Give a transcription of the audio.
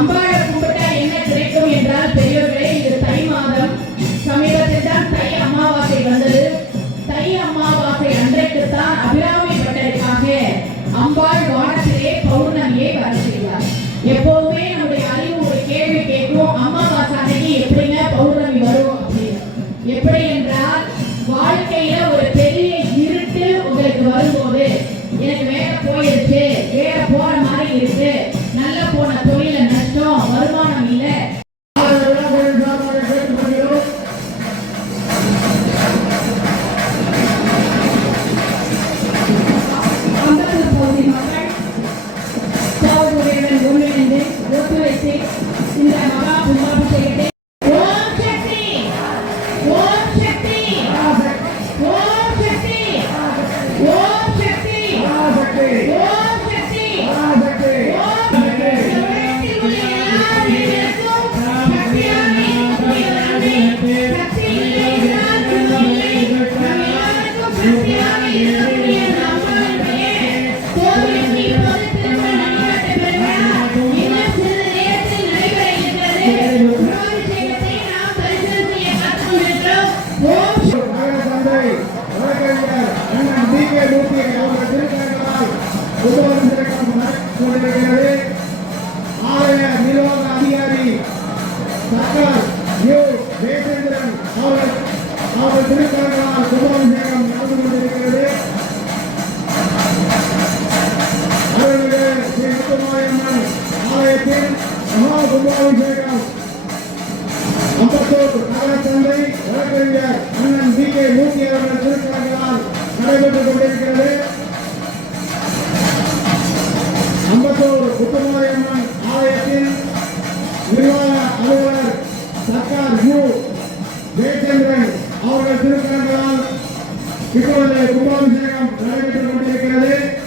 அம்பாளை கும்பிட்டா என்ன கிடைக்கும் என்றால் பெரியவர்களே, இது தை மாதம். சமீபத்தில் தான் தை அமாவாசை வந்தது. தை அமாவாசை அன்றைக்குத்தான் அபிராமி பட்டருக்காக அம்பாள் வானத்திலே பௌர்ணமியை வர செய்வார். எப்போதுமே நம்முடைய அறிவு ஒரு கேள்வி கேட்கும், அமாவாசை அன்னைக்கு எப்படிங்க பௌர்ணமி வரும் அப்படின்னு. எப்படி என்றால், வாழ்க்கையில ஒரு பெரிய இருட்டு உங்களுக்கு வரும்போது, எனக்கு வேலை போயிடுச்சு, வேலை போற மாதிரி இருக்கு, நல்ல போன தொழில நஷ்டம், வருமானம் இல்லை, ஒன்றிணைந்து ஒத்துழைத்து இந்த மகா கும்பாபிஷேகத்தை ஓம் சக்தி ஓம் சக்தி ஓம் சக்தி ஓம் சக்தி ஓம் சக்தி ஓம் சக்தி ஆலய நிர்வாக அதிகாரி சர்க்கார் யு தேவேந்திரன் அவர்கள் திருக்கரங்களால் கும்பாபிஷேகம் நடந்து கொண்டிருக்கிறது. அவர்களுடைய ஸ்ரீ முத்துமாரியம்மன் ஆலயத்தில் மகா கும்பாபிஷேகம் அம்பத்தூர் நகர தந்தை வழக்கறிஞர் அண்ணன் டி கே மூர்த்தி அவர்கள் திருக்கரங்களால் நடைபெற்றுக் கொண்டிருக்கிறது. அம்பத்தூர் முத்துமாரியம்மன் ஆலயத்தில் நிர்வாக அலுவலர் சர்க்கார் யு தேவேந்திரன் அவர்கள் திருக்கரங்களால் இப்பொழுது கும்பாபிஷேகம் நடைபெற்றுக் கொண்டிருக்கிறது.